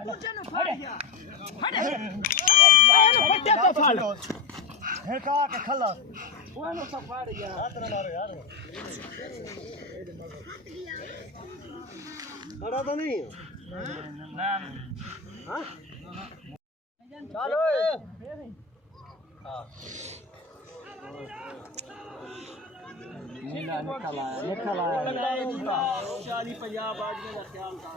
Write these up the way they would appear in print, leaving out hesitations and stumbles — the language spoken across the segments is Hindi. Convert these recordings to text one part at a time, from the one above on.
फटे तो फाड़ है का के खल्ला वो नो सब फाड़ गया हाथ ना मारो यार बड़ा तो नहीं ना हां चलो हां निकला शादी पंजाब आज में ख्याल था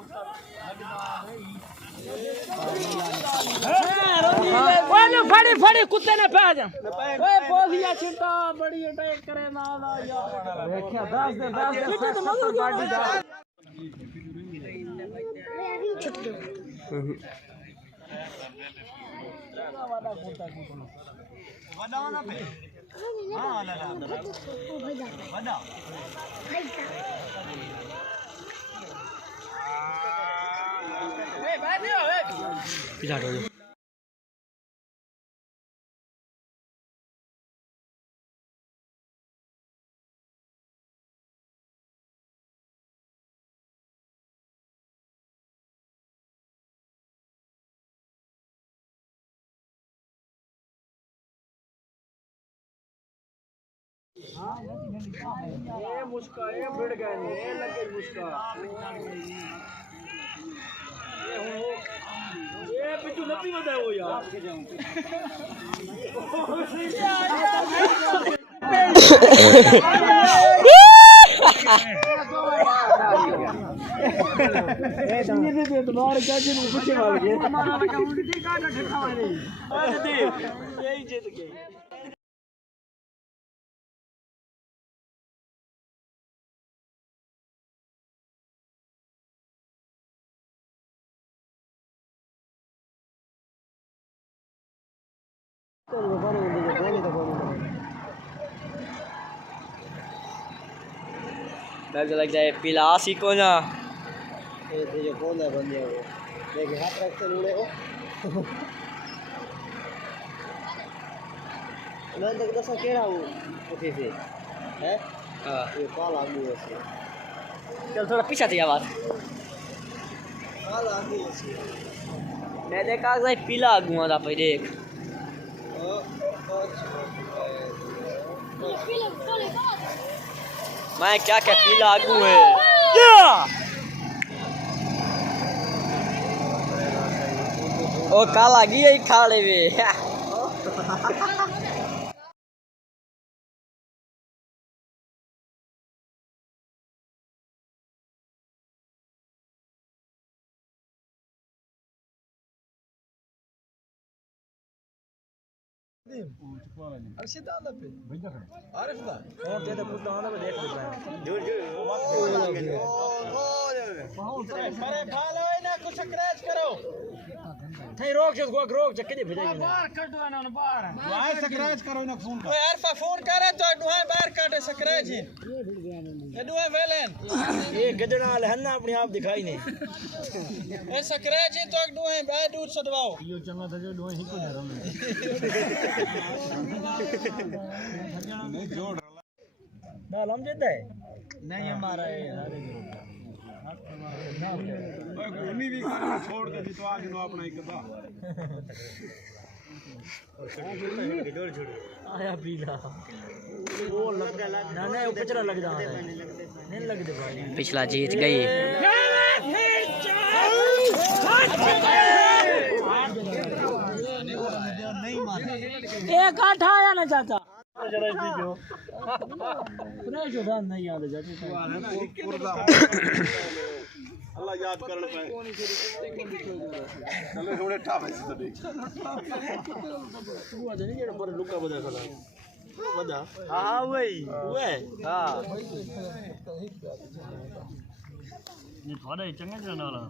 ओए फड़ी फड़ी कुत्ते ने पे जा ओए पोसिया छिटा बड़ी अटैक करे ना ना यार देखिया 10 दे 70 गाड़ी जा वडा ना पे हां ला ला वडा ए भाई नहीं ओए पीछा हटो ये मुस्का ये भिड़ गए नहीं ये लगे मुस्का ये पिछू नपी बदा हो यार ये तुम्हारे चाची ने पीछे मार गए हमारा अकाउंट थी काटा ठठा वाले अरे दे यही जीत गए लग जाए पिलास ही को ना ये कौन है बंदे वो देख हाथ रख से उड़े हो मैं तो कैसा कह रहा हूँ उठे से है हां ये काला आदमी है से चल थोड़ा पीछे थी आवाज काला आदमी है से मैं देखा जाए पीला गुआ था पे देख मैं क्या क्या पीला आगू है ओ काला गई ही खाड़े वे अर्शद आला पे आरिफ दा और दे दे कुछ आना देख ले जोर अरे भालो ना कुछ स्क्रैच करो थे रोक जो रोक जके दे भेजेगा बाहर कटवा ना बाहर बाहर स्क्रैच करो ना फोन ओए अरफा फोन करे तो दुआ बाहर काटे स्क्रैच ये दुआ वेलन ये गजड़ा हन्ना अपने आप दिखाई नहीं ए स्क्रैच तो दुआ बाहर दूध सदवाओ यो चंगा था जो दुआ ही को नहीं नहीं जोड़ ना लम देता है नहीं हमारा है उन्हीं भी छोड़ के जी तो आज नो अपना एक था आया पीला वो लग ना ना वो पिछला लग जा नहीं लग दे भाई पिछला जीत गई एक आठ आया ना चाचा फ्रेश होता नहीं याद जाते अल्लाह याद करने पे चलो थोड़े ठावे से तो देख तू आ नहीं जेड़ा पर लुका बजा खड़ा बजा हां वही ओए हां ये थोड़ा चंगा जाना वाला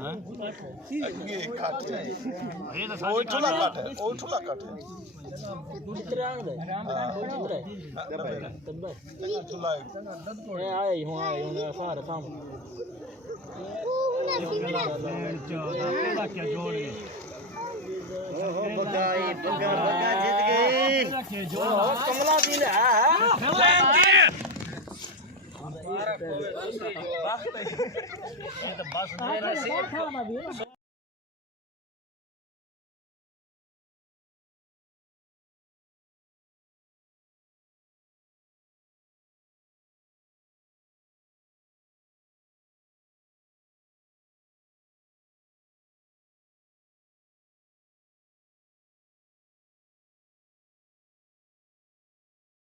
हां ये काट ये तो ओ ठुला काट है ओ ठुला काट है दूसरा दे तब ठुला ए आए हूं सारे काम क्या जोड़ बगा जीत गई कमला दी है ये तो बस